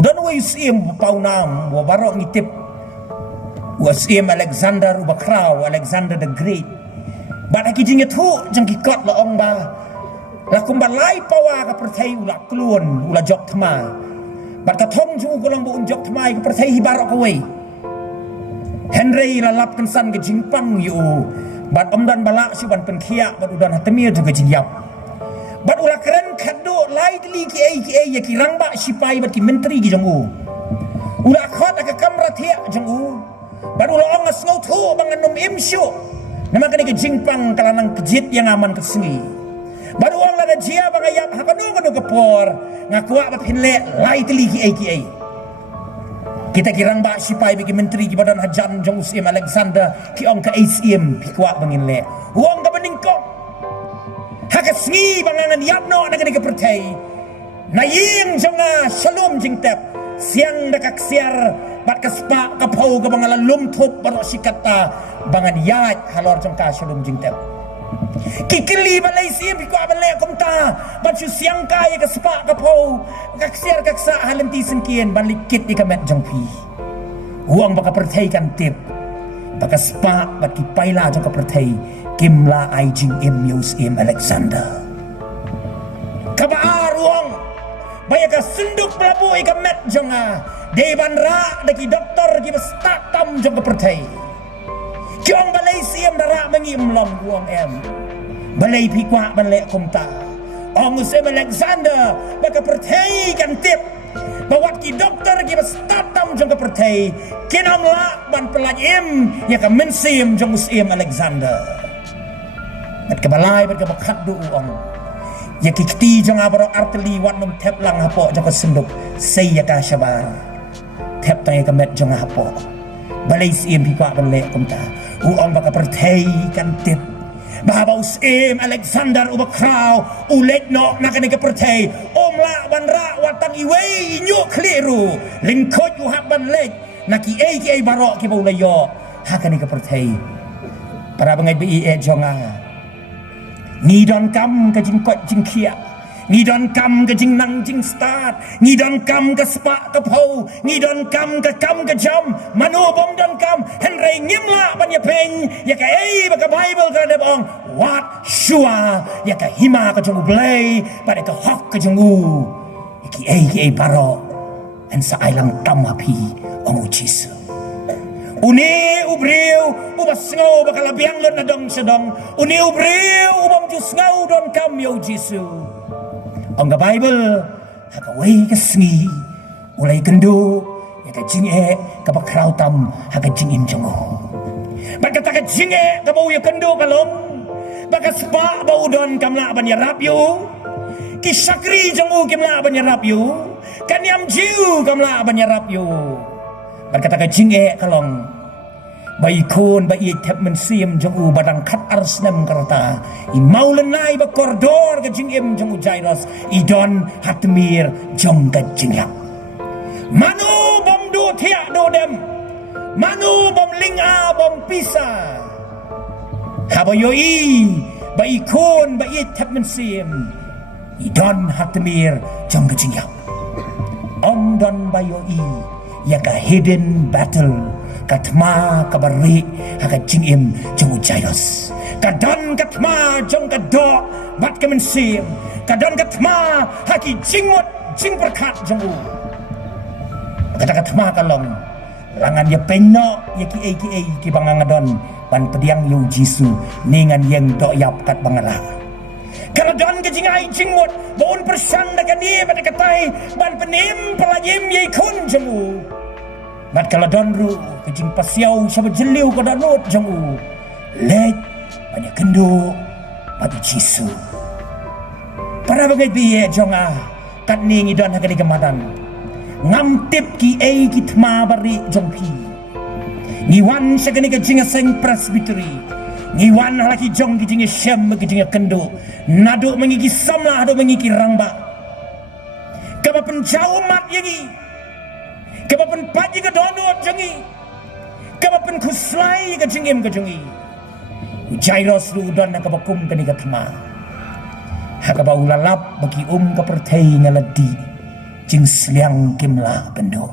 Udan wa yusim paunam wa barok ngitip wasim Alexander Ubakrau, Alexander the Great. Bak aki jing tu jang ki kot la ong ba. La kum ba lai pawa ka perthai ula kluon ula jok thma. Bak ka thong ju ko lang bu un jok thma ka perthai hi barok ka wei. Henry la lap kan san ka jing pang yu. Bat omdan bala si ban pen khia bat udan hatemir tu ka jing yap. Bat ula keren khado lai tli ki ai ya ki rang ba sipai bat ki menteri ki jong u. Ula khot ka kamra thia jong u. Baru lo ongas ngau tu bangan nom imsyu. Nama kani ke jingpang kalanang kejit yang aman kesengi. Baru orang lada jia bangayap hakanu kanu kepor ngakua bat hinle lai teli ki. Kita kirang ba sipai bagi menteri ki badan hajan jong usim Alexander ki ong ka ACM pikwa banginle. Uang ka beningkok. Hakasengi bangangan yapno na kani ke pertai. Naying jonga shalom jingtep siang dakak siar bat kaspa kapau ka bangala lumtup barok sikata bangan yat halor jongka shalom jingtep kikili balai sim ko abale komta bat su siang kai kaspa kapau kaksiar kaksa halanti sengkien balikit ikamet jongpi uang baka perthai kan tip baka spa bat ki paila jongka perthai kimla ai jing im yus im Alexander kabaar uang bayaka sunduk pelabu ikamet jonga Dewan ra daki doktor ki bestatam jong kepertai. Kiong balai siam dara mengim long uang em. Balai pikwa balai komta. Ong usem Alexander baka pertai kan tip. Bawat ki doktor ki bestatam jong kepertai. Kinam la ban pelajim ya ka mensim jong usem Alexander. Bat kebalai bat kebakat du uang. Ya ki kti jong abaro arteli wat nom tep lang hapo jong kesenduk. Saya ka syabar. Thep tay ka met jong hapo balai sim pikwa balai komta uong baka perthai kan tip bahaba usim Alexander Ubakrau ulet no nakani ka perthai omla banra watang iwei nyu kliru lingkot yu hak ban lek naki ai barok ki baulayo hakani ka perthai para bangai bi jonga ni don kam ka jingkot jingkhia Ni don kam ke jing nang jing start, ni don kam ke spa ke pau, ni don kam ke jam, manu bom don kam, Henry ngimla banya peng, ya ke baka Bible ke ada bong, what shua, ya ke hima ke jung blay, pada ke hok ke jungu, ya ke baro, en sa ailang tam api, omu Jesu. Uni ubriu ubas ngau bakal biang lon na dong sedong, uni ubriu ubam jus ngau don kam yo Jesu. Ong ka Bible haka wei ka sengi ulai kendu ya ka jinge ka bakrau tam haka jingim jongo baka ta ka jinge ka bau ya kendu kalong baka spa bau don kamla ban ya rap yu ki sakri jongo kimla ban ya rap yu kan yam jiu kamla ban ya rap yu baka ta ka jinge kalong bai kon bai tep men sim jong u badang khat arsnem karata I maulenai ba kordor ka jingim jong u Jairus I don hatmir jong ka jinglap manu bom do thia do dem manu bom linga bom pisa habayo I bai kon bai tep men sim I don hatmir jong ka jinglap om don bayo I ya ka hidden battle katma kabari haka jingim jong Jairus kadon katma jong kado bat kemensim kadon katma haki jingmut jing perkat jong u kata katma kalong langan ya penno ya ki bangangadon ban pediang yu Jisu ningan yang dok yap kat bangala kadon ke jingai jingmut bon persan dakan ni pada katai ban penim pelajim ye kun jong u Mat kalau donru kejing pasiau sahabat jeliu ko danut jangu lek banyak kendu pada Jisu para bagai biye jonga kat ningi don hakani kemadan ngamtip ki ki tma bari jongpi ngiwan sakani kejing seng presbytery ngiwan halaki jong kejing syam kejing kendu nadu mengiki samlah ado mengiki rangba kapa penjauh mat yangi kapan pagi ke donut jengi kapan kuslai ke jengim ke jengi Jairus lu don ka bakum ke ni katma haka ba ulalap bagi ke pertai ngaladi jing sliang kimla bendo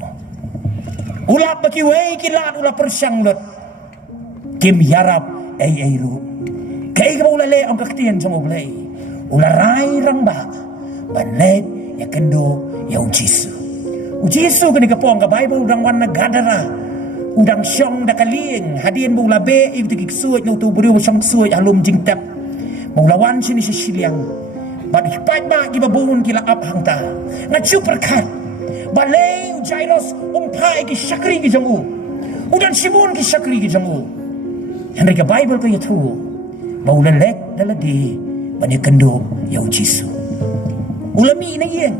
ulap baki wei kilat ulap persyang lut kim yarap ai ru kai ga ulale ang kaktian jong ulai ularai rang ba ban let ya kendo ya ujisu kani kapong ka Bible udang wan nagadara udang syong da kaling hadien bu labe if dikiksuit no tu buru syong suit alum jing tap mulawan sini siliang ban hipat ba ki babun kila ap hangta na super kat balay Jairus umpai ki syakri ki jangu udan Simon ki syakri ki jangu henry ka Bible ko yatu baulalek daladi ban kendo ya ujisu ulami na yen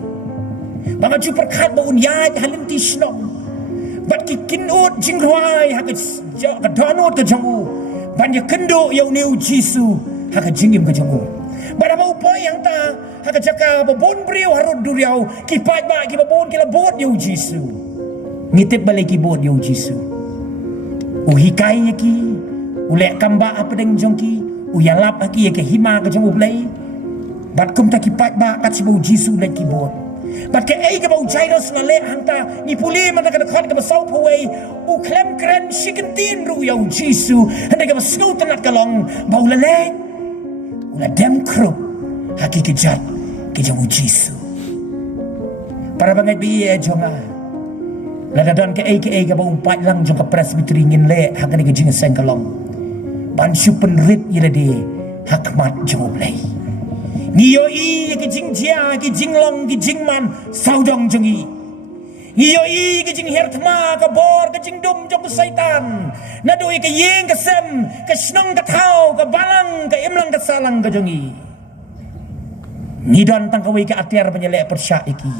banga super kat ba unyai halim ti snong bat ki kinut jingruai ha ka donot ka jangu ban kendo ya ne ujisu ha ka jingim ka jangu bada mau upay yang ta haka jaka babon beriau harut duriau kipat ba ki babon kila bot yu Jisu ngitip balik ki bot yu Jisu uhikai ki ulek kamba apa deng jongki uyalap aki ke hima ke jong ublai bat kum ta kipat ba kat si bau Jisu lek ki bot bat ke ai ke bau Jairus la le hangta ni puli man ka dekat ke sau puai u klem kren shikentin ru yu Jisu hande ke snow tanat kalong bau lele ula dem krup haki kejat kejang Jisu para bangai biye jonga lada don ke ai ka bau pat lang jong ka presbytery ngin le hakani ke jing sengkalong ban supen rit yele de hakmat jong blai niyo i ke jing jia ke jing long ke jing man saudong jongi niyo i ke jing hertma ka bor ke jing dum jong saitan na doi ke yeng ke sem ke snong ka thau ka balang ke imlang ka salang ka jongi nidon tang kawi ke atiar penyelek persya iki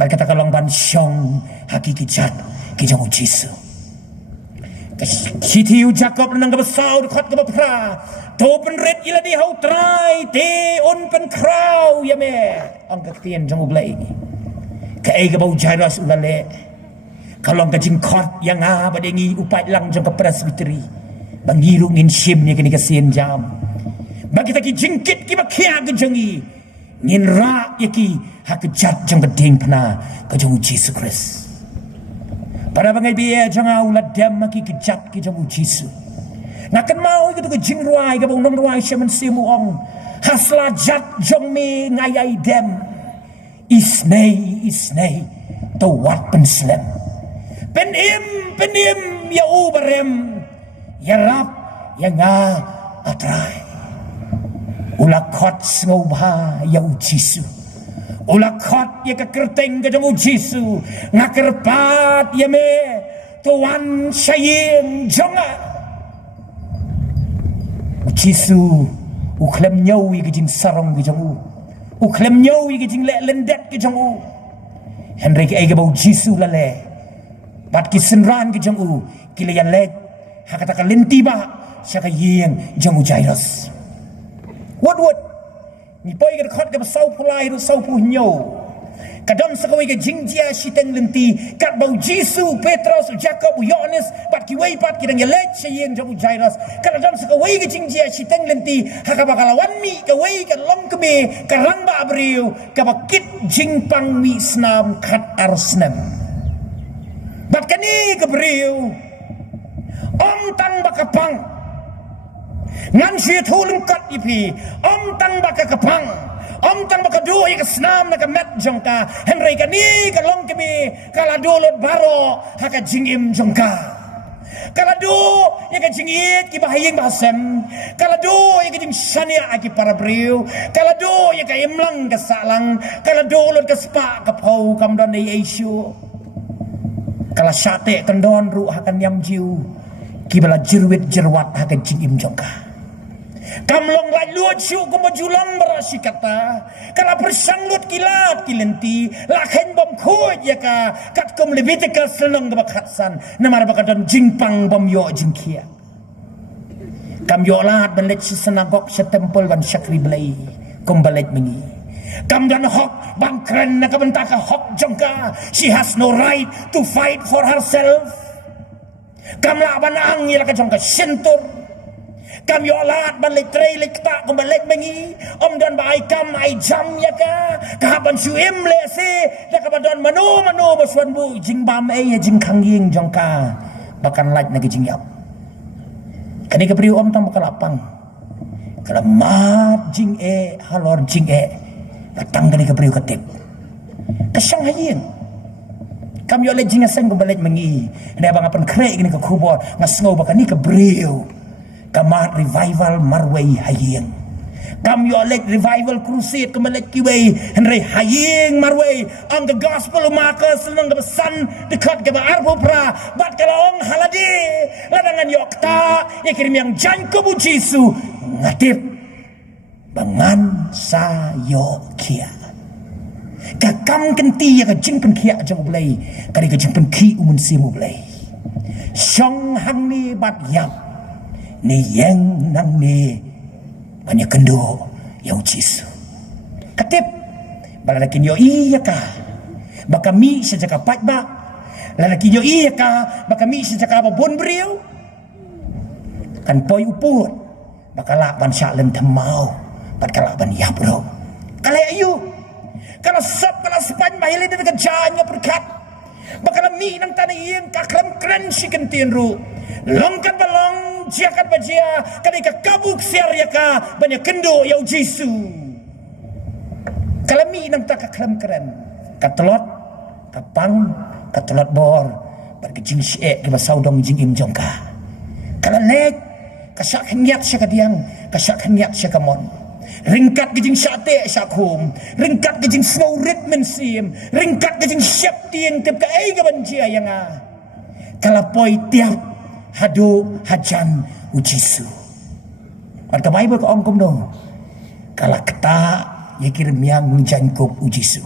berkata kalong ban syong hakiki jat ke jong Jisu Siti Jacob nang ka besau dekat ke bapra to pen red ila di hau trai te on pen krau ya me ang kaktian jong ublai ka ai ka bau Jairus ulale kalong ka jingkot yang badengi upat lang jong ka presbytery bangirung in sim ni kini kasien jam bagi taki jingkit ki bakia ke jongi ngin ra yaki hakejat jong beding pna ke jong Jisu Kristus pada bangai biya jong ulat dam maki kejat ki jong Jisu ngakan mau ke jing ruai ke bang nong ruai shaman simu ong hasla jat jong me ngayai dem isnei to wat penslem penim ya ubarem ya rap ya nga atrai ulakot ngobha ya Jisu ulakot ya kekerteng ke jong Jisu ngakerpat ya me tuan saying jonga Jisu uklem nyau ke jing sarong ke jong uklem nyau ke jing le lendet ke jong Henry ke ai ke bau Jisu lale bat ki senran ke jong kile ya leg hakata ka lenti ba siya ka yeng jong Jairus what ni poi ke khot ke sau pulai ru sau pu nyo kadam sakawi ke jingjia siteng lenti kat bau Jisu Petrus Jacob Yohanes bat ki wei pat ki dang yelek siyeng jong Jairus kadam sakawi ke jingjia siteng lenti hakaba kalawan mi ke wei ke long ke me karang ba abriu ka bakit jingpang mi snam kat arsnem bat kani ke briu om tang bakapang ngan syet hulung kat ipi om tang bakapang om tang bakadu ya snam na kamet jongka henry kani kalong kemi kala dolot baro haka jingim jongka kala do ya ka jingit ki bahayeng bahasem kala do ya ka jing sania aki para briu kala do ya ka imlang ka salang kala dolot ka spa ka pau kam don ai aisu kala syate kendon ru hakan yam jiu ki bala jirwit jirwat haka jingim jongka kamlong la luat syu ko majulang berasi kata kala persanglut kilat kilenti lakhen bom khoj ya ka kat kom levitikal senang ba khatsan namar ba kadon jingpang bom yo jingkhia kam yo lat belet sinagok sa temple ban syakri blai kom balet mengi kam dan hok bangkren na kabenta ka hok jongka she has no right to fight for herself kam la banang ya ka jongka sentur Kam yo lat ban lek tre lek ta ko balek bengi om don ba ai kam ai jam ya ka ban suim le se da ka ban don manu baswan bu jing bam ya jing khang ying jong ka bakan laj na jing yap kani ka priu om tam kalapang kalamat jing halor jing datang kani ka priu katip kasang haying kam yo le jing aseng ko balek mengi ne bang apan krek ni ka kubor ngasngo bakan ni ka priu kamat revival marway haying kam yo lek revival crusade kamalek kiway henry haying marway ang the gospel makers lang besan dekat ke arpo pra bat kalong haladi ladangan yokta ya kirim yang jan kubu jisu ngatip bangan sayo kia kakam kenti ya ka jingpen kia jang blai kari ka jingpen ki umun simu blai syong hang ni bat yap ni yang nang ni banyak kendo yang Yesus katip balalakin yo iya ka baka mi sejak pat ba lalakin yo iya ka baka mi sejak apa bon beriu kan poi uput baka la ban sya lem temau pat kala ban ya bro kala ayu kana sop kala span mahili de kerjanya berkat baka mi nang tani yang ka kram kren sikentien ru longkat balong jiakat bajia kadika kabuk siar yaka banyak kendo ya Yesu kalami nang tak kram keren katlot kapang katlot bor berkejing syek ke basaudong jing im jongka kalalek kasak nyat syakadiang kasak nyat syakamon ringkat kejing syate syakum ringkat kejing snow ritmen sim ringkat kejing syap tieng tep ka ai ga banjia yang kalapoi tiap hadu hajan ujisu. Warga Bible ke ongkom dong. Kalau kata ya kirim yang jangkup ujisu.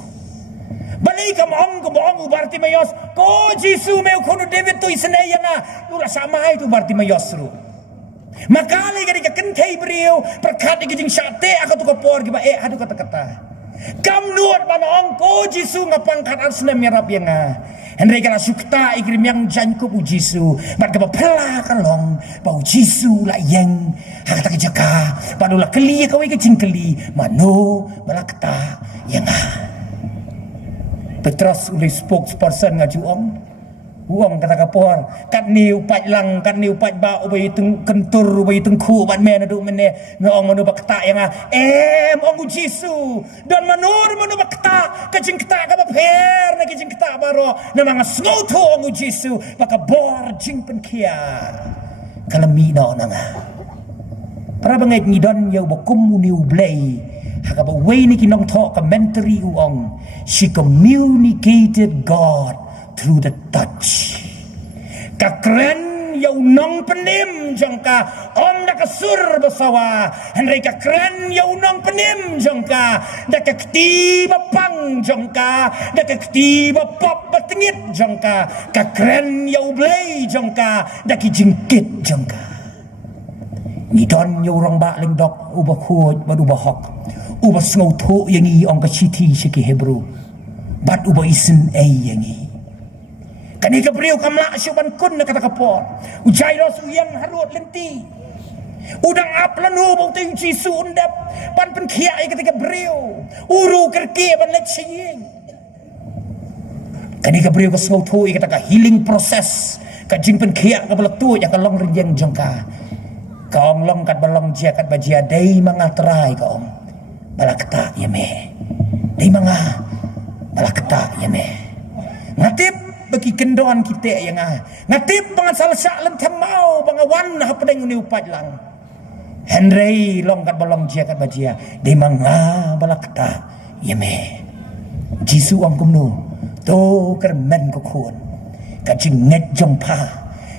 Balik ke ongkom Bartimeus. Ko jisu meu kono David tu isnay yang ula sama itu Bartimeus ru. Makali gadi ka kentai beriu perkat iging syate aku tu kapor giba hadu kata-kata. Kam nuat banong ko jisu ngapangkat arsna mirap yang Henry kala sukta ikrim yang jangkup ujisu bat ka pela kalong bau jisu la yang hakata kejaka padula keli kawai ke cingkeli mano balakta yang Petrus uli spokesperson ngaju uang kata kapor kat ni upat lang kat ni upat ba ubay tung kentur ubay tung ku ban men adu mene ong manu bakta yang ong jisu dan manur manu bakta kajing kta ka per na kajing kta baro na mga sngoto ong jisu baka bor jing penkia kalami na para bangait ngidon yaw bakum uniu blay haka ba way ni kinong to commentary uong she communicated God through the touch. Kakren yaw nong penim jangka om nakasur basawa. Henry kakren yaw nong penim jangka nakakti bapang jangka nakakti bapop batengit jangka kakren yaw blay jangka nakijingkit jangka. Ngidon yaw rong ba lingdok ubah kuot bad ubah hok ubah sngoto yang i ong kachiti syaki Hebrew bad ubah isen yang i kani ka beriu kamla syuban kun na kata kapor ujairos uyang harut lenti udang aplan hu bau ting jisu undap pan pen kiai ketika beriu uru kerki ban lek siying kani ka beriu ka slow to kata ka healing process ka jing pen kia ka beletu ya ka long rinjang jangka ka ong long kat balong jia kat bajia dai manga terai ka ong balakta ya me dai manga balakta ya me ngatip bagi kendon kita yang ngatip pangan salsa len temau bangawan hapdeng ni upat lang Henry long kat balong jia kat bajia de manga balakta yeme jisu ang kumno to kermen ko khon ka jinget jongpa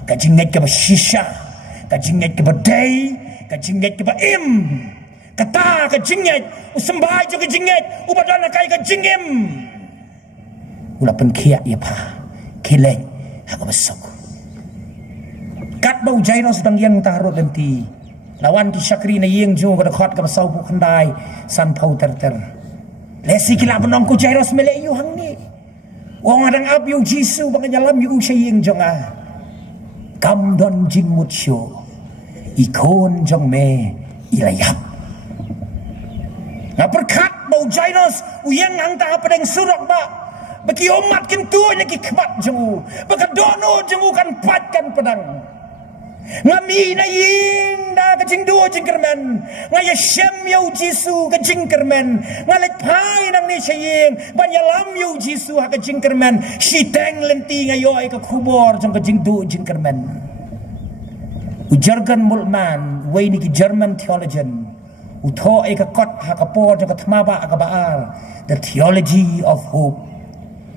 ka jinget ka shisha ka jinget ka badai ka jinget ka im kata ka jinget usembah jo ka jinget ubadan kai ka jingim ula pen kia ya pa kileng haka besok kat bau jairo sedang yang tarot nanti lawan ki syakri na yeng jo kada khot ka besau bu khandai san pau ter lesi kila benong ku jairo smele yu hang ni wong adang ab yu jisu bang nyalam yu syeng jonga kam don jing mut syo ikon jong me ilayap nga perkat bau Jairus uyang hang ta padeng surok ba bagi umat kin tuanya ki kmat jong baka dono jong kan patkan pedang ngami na ying da ka jing do jing kermen ngaya shem yo jisu ka jing kermen ngalet pai nang ni shaying ban yalam yo jisu ha ka jing kermen shi teng lenti ngayo ai ka khubor jong ka jing do jing kermen ujargan mulman wai ni ki German theologian utho ai ka kot ha ka por jong ka thmaba ka baal the theology of hope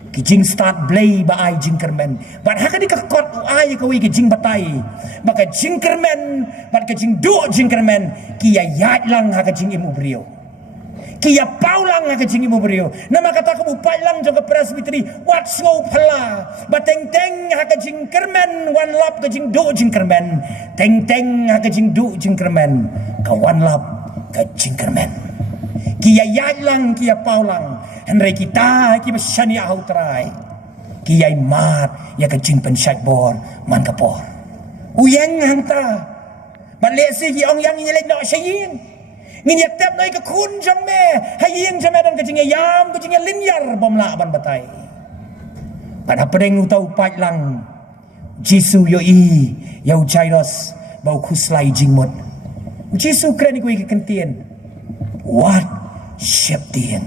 ki jing start blay ba ai jing kermen bat haka di ka kot ai ka wi ki jing batai baka jing kermen bat ka jing do jing kermen ki ya yat lang haka jing imu brio ki ya paulang haka jing imu brio nama kata ka bupai lang jong ka presbytery wat snow phala bateng teng haka jing kermen one lap ka jing do jing kermen teng teng haka jing do jing kermen ka one lap ka jing kermen ki ya yat lang ki ya paulang Henry kita ki besyani au trai ki ai mat ya ka jing pen syat bor man ka por uyang hanta ban le si ki ong yang nyelek no shaying ngin ya tep noi ka kun jong me haying jame dan ka jing yam ka jing linyar bom la ban batai pada pedeng utau pat lang Jisu yo i yo Jairus bau kuslai jing mot Jisu kren ku ki kentien what sheptien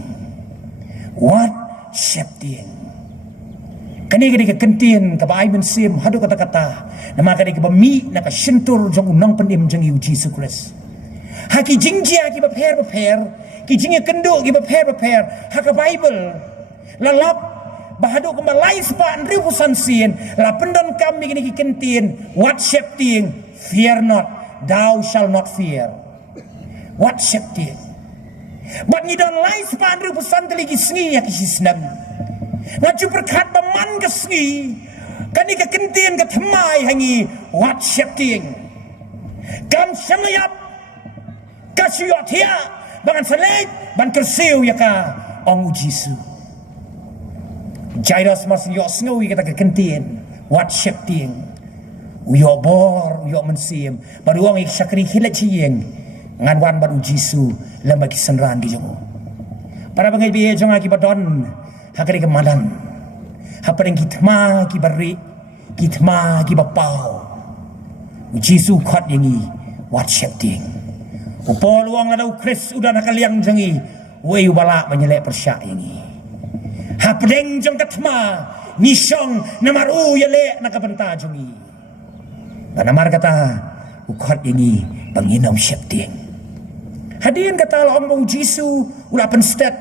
what sheptien kani kani kentien ka bai men sim hadu kata-kata nama kani ka bami na ka shintur jong unong pendim jeng yu Jesus Christ haki jingjia ki prepare ki jingya kendo ki prepare haka Bible lalap bahadu ka malai span ribusan sien la pendon kami kini ki kentien what sheptien fear not thou shall not fear what sheptien Bat ni don lai span ribusan teligi sengi ya kisisnam. Ngaju berkat baman ke sengi. Kani ke kentien ke temai hangi wat shepting. Kam semlayap kasyot hia bangan selek ban kersiu ya ka ong Jisu. Jairus mas yo sengawi kata ke kentien wat shepting. Uyo bor uyo mensim baru wang ik syakri hilat ciyeng. Ngan wan baru Jisu lama kisenran di jongo. Para bangai biye jonga ki badon hakari ke madan. Hapadeng kitma ki bari kitma ki bapau. Jisu khat yangi wat shepting. Upo luang ladau Kris udah nakaliang jongi wei bala menyelek persyak yangi. Hapadeng jong katma nisong namaru yale nakabenta jongi. Banamar kata ukhat yangi banginom shepting. Hadirin kata Allah mau Jisu ulah penstet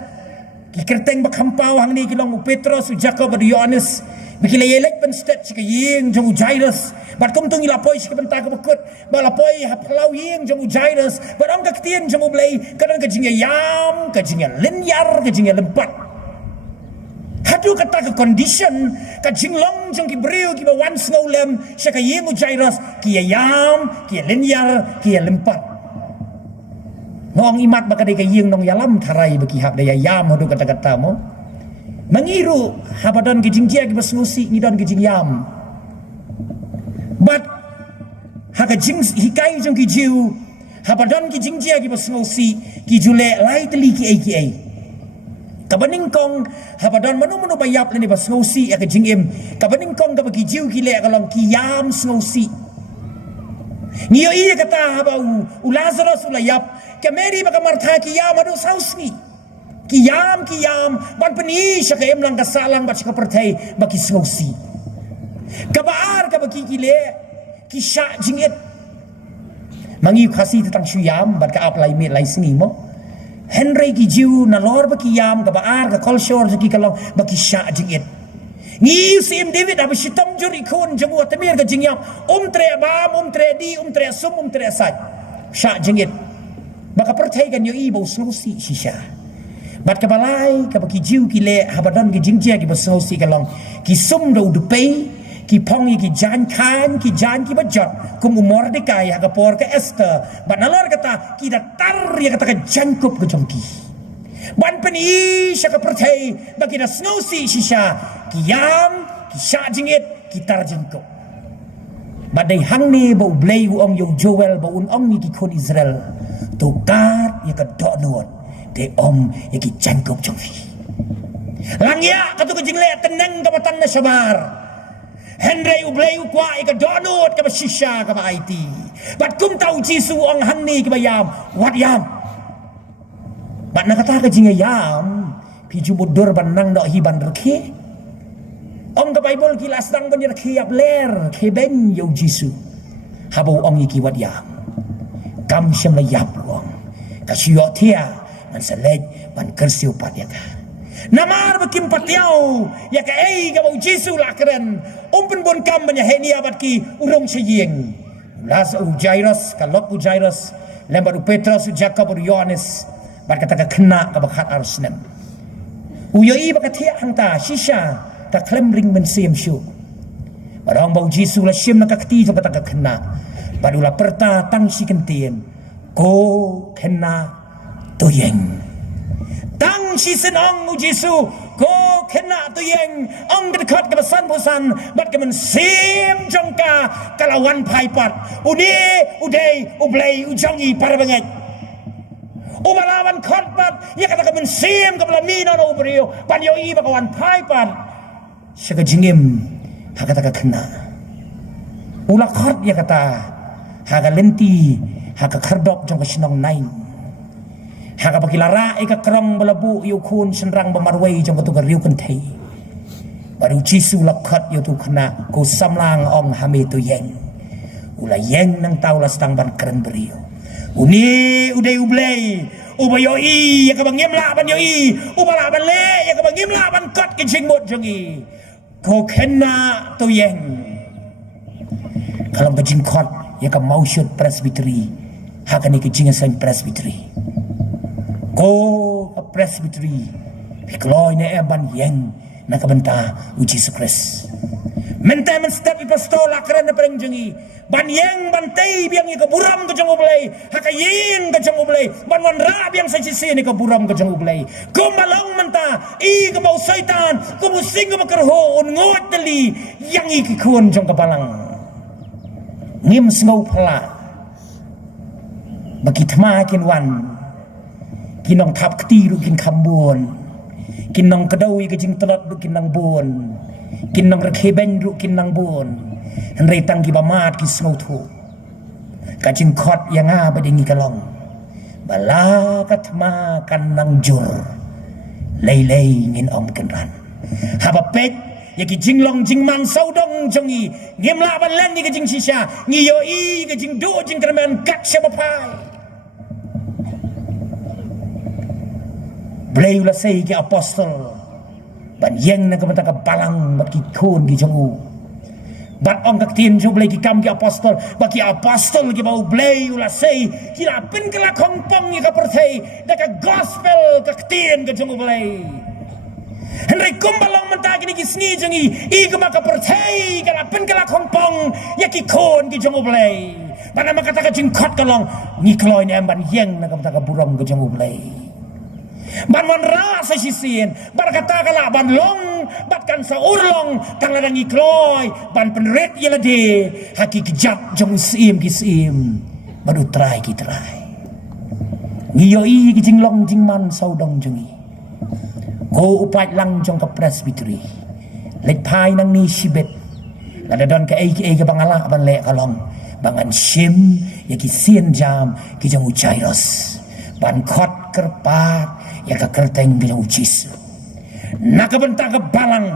ki kerteng bakampau hang ni kilong Petrus Jakob dan Yohanes bikila yelek penstet si ying jong Jairus bat kum tung ilapoi si benta ka bekut balapoi haplau ying jong Jairus barang ka ketien jong blai kadang ka jinga yam ka jinga linyar ka jinga lempat hadu kata ka condition ka jinglong jong ki breu ki ba once ngolem si ka ying Jairus ki yam ki linyar ki lempat Ngong imat baka day kaying nong yalam taray baki hap day yam hodo kata-kata mo. Mangiru hapadon kijingjia ki basmusi ngidon kijing yam. But haka jing hikai jong kijiu hapadon kijingjia ki basmusi ki jule lai teli ki ai. Kabaning kong hapadon manu bayap leni basmusi ya kijing im. Kabaning kong ka kijiu ki le kalong ki yam smusi. Niyo iya kata habau Lazarus ulayap Kameri baka martha kiyam adu sausni. Kiyam ban peni syaka emlang kasalang bat syaka pertai baki sngausi. Kabaar ka baki kile kisya jingit. Mangi khasi tentang syuyam bat ka aplai mit lai sini mo. Henry kijiu na lor baki yam kabaar ka kolshor jaki kalong baki sya jingit. Ngi sim David abi shitam juri kun jamu atamir ka jingyam tre bam tre di tre sum tre sai. Sya jingit. Baka percaya kan yo ibo solusi sisha. Bat kabalai kabaki jiu kile habadon ki jingjia ki basausi kalong ki sum do dupai ki pongi ki jan kan ki jan ki bajot kum Mordekai ha kapor ke Esther bat nalor kata ki datar ya kata ka Jacob ke jongki. Ban peni syaka percaya baki da snosi sisha ki yam ki sya jingit ki tar Jacob. badai hang ni bau blay uong yung Joel bau ong ni ki kon Israel tu kat ya ka dok nuot de ya ki jangkup jong fi lang ya ka tu ka jingle tenang ka batang na sabar Henry ublay ukwa ya ka dok nuot ka ba shisha ka ba IT bat kum tau Jisu ong hang ni ka ba yam wat yam bat nakata ka jinga yam pi jumudur ban nang dok hiban rekhe ông cái Bible ki las dang ban ki ap ler ki ben yo Jisu habo ông ki wat ya kam shem la yap ong ka shio thia man selej ban kersiu pat ya ka namar bakim patiao ya ka ei ka bo Jisu la kren pen bon kam ban ya henia bat ki urong seyeng las u Jairus ka lok u Jairus lembar u Petrus u Jacob u Yohanes bat kata ka kena ka bakat arsnem u yo i bakatia hangta shisha ta klem ring men siam shu barang bau Jisu la sim nak kati jo kata kena badula perta tang si kentien ko kena to yeng tang si senong u Jisu ko kena to yeng ong dekat ke pesan pusan bat ke men sim jongka kalawan paipat uni udai ublay ujongi para banget umalawan khotpat ya kata ke men sim ke belamina no brio pan yo i bakawan paipat Syaka jingim haka taka kena ulakot ya kata haka lenti haka kardop jong kasinong nain haka pakilara ika kerong balabu yukun senrang bamarway jong katu riu kentay baru Jisu lakot yutu kena ko samlang ong hame tu yeng ula yeng nang tau lastang ban keren beriu uni udai ublay ubayo i ya kabang yemla ban yo i ubala ban le ya kabang yemla ban kot ke jingmot jong i ko kena to yeng kalau ka jingkot ya ka mausyot presbytery hakani ka jingasan presbytery ko ka presbytery pikloy na eban yeng nakabenta u Jesus Christ menta men step apostol akran na pereng jengi ban yeng ban tei biang ka buram ka jong ublay haka yeng ka jong ublay ban wan ra biang sa sisi ni ka buram ka jong ublay ko malong menta i ka bau syaitan ko musing ka makarho on ngot dali yang i ki kun jong ka balang ngim sngau phala bagi thma kin wan kinong thap kti ru kin khambon kinong kadawi ka jing telot ru kin nang bon kinong rekheben ru kin nang bon Henry tang ki bamat ki sngau thu kajing khot yang nga badingi kalong bala katma kan nang jur lei ngin om kenran haba pet ya ki jinglong jingman saudong jongi ngimla ban len ni ka jing shisha ngi yo i ka jing do jing kerman kat shabapai blei la sei ki apostol ban yeng na ka mata ka balang bat ki khon ki jongu bat ong kak tin jo blay ki kam ki apostol baki apostol ki bau blay ula sei ki la pen kala kongpong ni ka perthei da ka gospel kak tin ka jong blay henry kumbalong menta ki sngi jengi i ka maka perthei ka la pen kala kongpong ya ki khon ki jong blay bana maka ta ka jingkhot kalong ni kloy ni amban yeng na ka ta ka buram ka jong blay ban wan ra sa sisien ban kata kala ban long bat kan sa urlong kang ladang ikloy ban penret yelade haki kejap jong sim baru try ki try ngiyo i ki jinglong jingman saudong jongi ko upat lang jong ka presbytery lek pai nang ni sibet lada don ka ai ka bangala ban le kalong bangan sim ya ki sien jam ki jong Jairus ban khot kerpat ya ka kerteng bilang Jisu nakabenta ka balang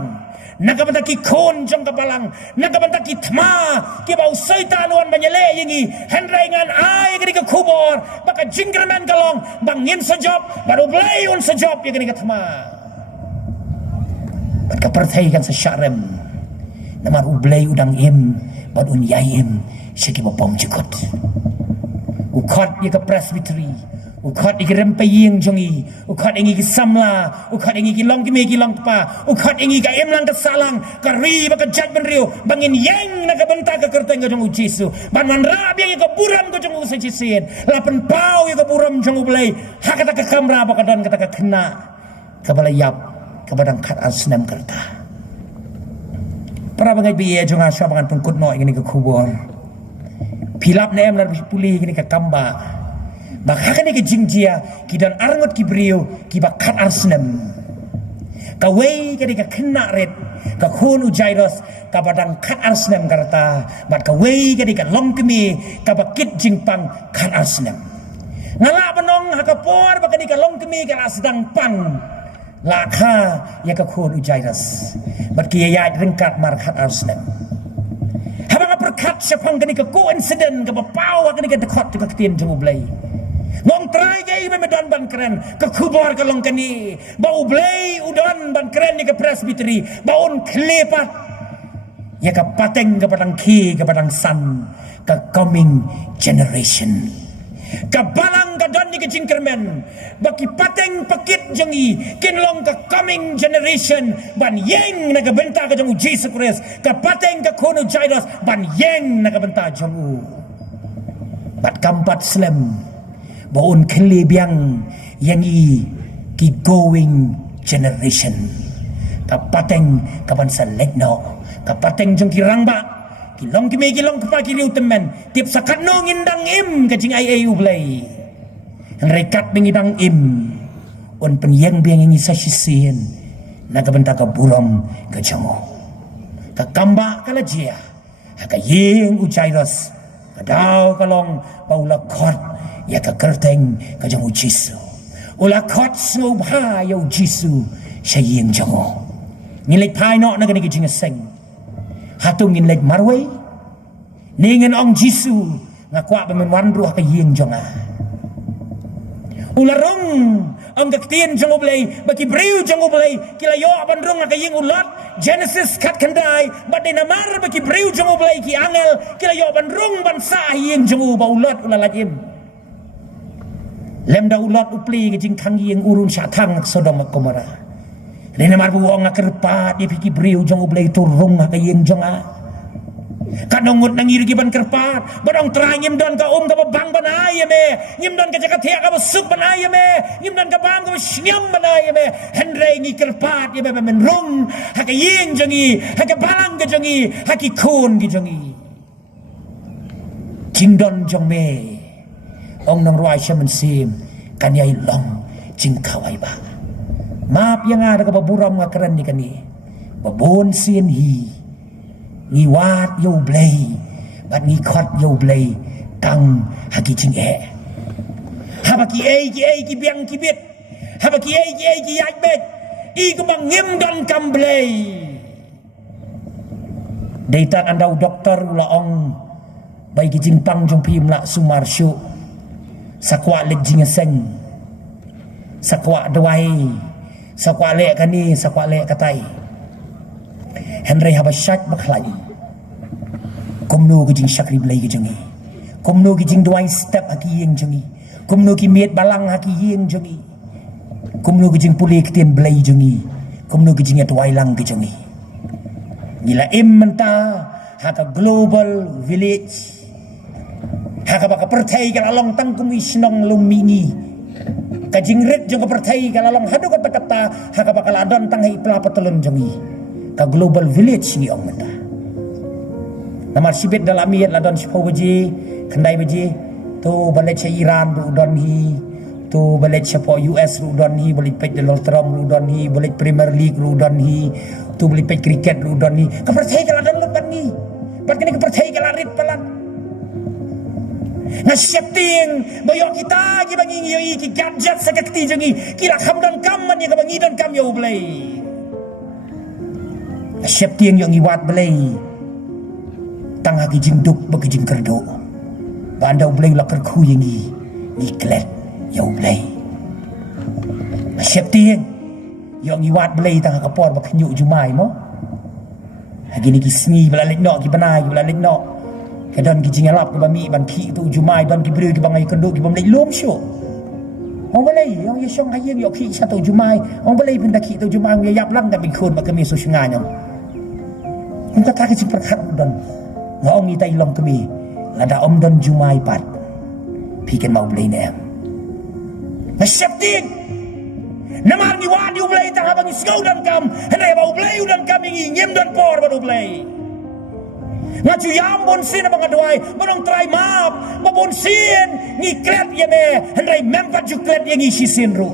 nakabenta ki khon jong ka balang nakabenta ki thma ki bau syaitan wan banyale yingi henrengan ai ka kubor baka jinggraman kalong bangin sajop baru blay un sajop ya ka thma baka perthai kan sa syarem namar ublay udang im bad un yaim syaki bapong jukot ukot ya ka presbytery ukhat igi rempaying jongi ukhat ingi samla ukhat ingi long ki long pa ukhat ingi ka emlang ka salang ka ri ba ka jat ben rio bangin yang na ka benta ka kerteng ka jong Jisu ban man ra biang ka buram ka jong sa Jisien lapen pau ka buram jong ublay hakata ka kamra ba ka don kata ka kena ka balayap ka badang khat asnem kerta para bangai biye jonga syabangan pengkut no ini ke kubur pilap nem lar puli ini ke kamba baka kani ke jingjia kidan arngot kibriu kibakat arsnem kawai kani ke kena red ka khun ujairos ka badang kat arsnem karta bat kawai kani ke longkemi ka bakit jingpang kat arsnem ngala benong hakapor bakani ke longkemi ka asdang pang lakha ya ka khun ujairos bat kiya ringkat markat arsnem habang perkat syapang kani ke coincident ka bapau kani ke dekot ka ketien jumublai ngong try gay medan ban keren ke kubur ke long kani bau blay udan ban keren ni ke presbytery baun klepat ya ke pateng ke padang ki ke padang san ke coming generation ke balang ke don ni ke jingkermen baki pateng pakit jengi kinlong ke coming generation ban yeng na ke benta ke jengu Jesus Christ ke pateng ke kono jairos ban yeng na ke benta jengu bat kampat slam baun kele biang yang ki going generation kapateng kapan selekno kapateng jong kirangba kilong ki kilong pa kiliu temen tip sakat no ngindang im kajing ai ublay rekat mengidang im on penyeng biang yang isa sisien na kabenta ka buram ka jango ka kamba kala jia ka yeng ujairos kadaw kalong paula kot ya ka kerteng ka jango Jisu ula kot snow ba yo Jisu sayeng jango ngilek pai no na gani jinga seng hatung ngilek marway ningen ong Jisu ngakwa ba men wanru ka yeng jonga ula rong ang gaktian jango blay baki briu jango blay kila yo bandrong ka yeng ulat Genesis kat kandai badai namar baki briu jango blay ki angel kila yo bandrong bansa yeng jango ba ulat ula lajim lem da ulat upli ke jing kang yeng urun syatang Sodom Gomora le namar bu wong kerpat di piki briu jango blay turung ka yeng jonga kanongot nang iri ban kerpat badong tra nyim don ka ka bang banaya me nyim don ka jaka thea ka basuk banaya me nyim don ka bang ka snyam banaya me hendrei ngi kerpat ye be men rung ha ka yeng jongi ha ka balang ka jongi ha ki khun ki jongi jing don jong me ong nang ruai shaman sim kan yai long jing kawai ba map yang ada ka baburam nga keren ni kani babon sien hi ngi wat yo blay bat ngi khot yo blay kang haki ching habaki ki biang ki bit habaki ki yai bet i ko bang ngim don kam blay deitan andau doktor ula ong bai ki jing pang jong pim la sumar syu sakwa lek jing seng sakwa dawai sakwa lek kani sakwa lek katai Henry habasyak bakhlai komno ki jing sakri blai ki jongi komno ki jing dwai step haki yeng jongi komno ki miet balang haki yeng jongi komno ki jing puli ketien blai jongi komno ki jing dwai lang ki jongi nila menta haka global village haka baka pertai kala long tangkum isnong lumingi ka jing ret jong pertai kala long hadu kata kata haka baka ladon tangai pelapa telun jongi ka global village ni ong menta namar sibit dalam miat ladon sipo beji kendai beji tu balik cha Iran ru don hi tu balik sipo US ru don hi balik pek Donald Trump ru don hi balik Premier League ru don hi tu balik pek cricket ru don hi ka percaya kala don lut ban ni pat kini ka percaya kala rit palan na setting boyo kita gi bangi yo ki gadget sakakti jongi kila kham don kam man ni ka bangi don kam yo blai siap tiang yang iwat belai tang haki jing duk bagi jing kerdo bandau belai lakar ku yang ni klet yau belai siap tiang yang iwat belai tang hakapor bak nyuk jumai mo hagi ni kisni belalek nok ki banai belalek nok kadon ki jing alap ki bami ban ki tu jumai don ki beri ki bangai kenduk ki bamlek lom syo ong belai yang yesong hayeng yok ki satu jumai ong belai pinta ki tu jumai yap lang ta bi khun bak kemi so synganyam Engkau tak kecil perkat don, ngong itai long kami, lada om don jumai pat, pikin mau beli nem. Nasyapting, namar ni wadi ublay tang habang iskaw dan kam, henay mau beli dan kami ngiem dan por baru beli. Ngaju yambon sin abang aduai manong try maaf mabon sin ngiklet ya me hendai mempat juklet yang isi sinru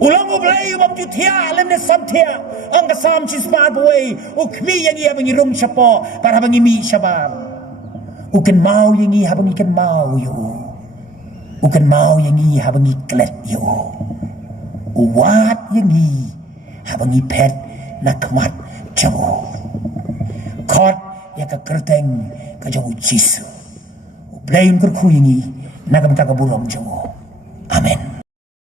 ulang ublay umam jutia lende samtia ang kasam cismat boy ukmi yang ia bangirung syapo para bangimi syabab uken mau yang ia habang ikan mau yo uken mau yang ia habang iklet yo uwat yang ia habang ipet nakmat jabo kot ya ka kerteng ka jong Jisu. Blayon kurku yang i nagam tagaburong jamo. Amen.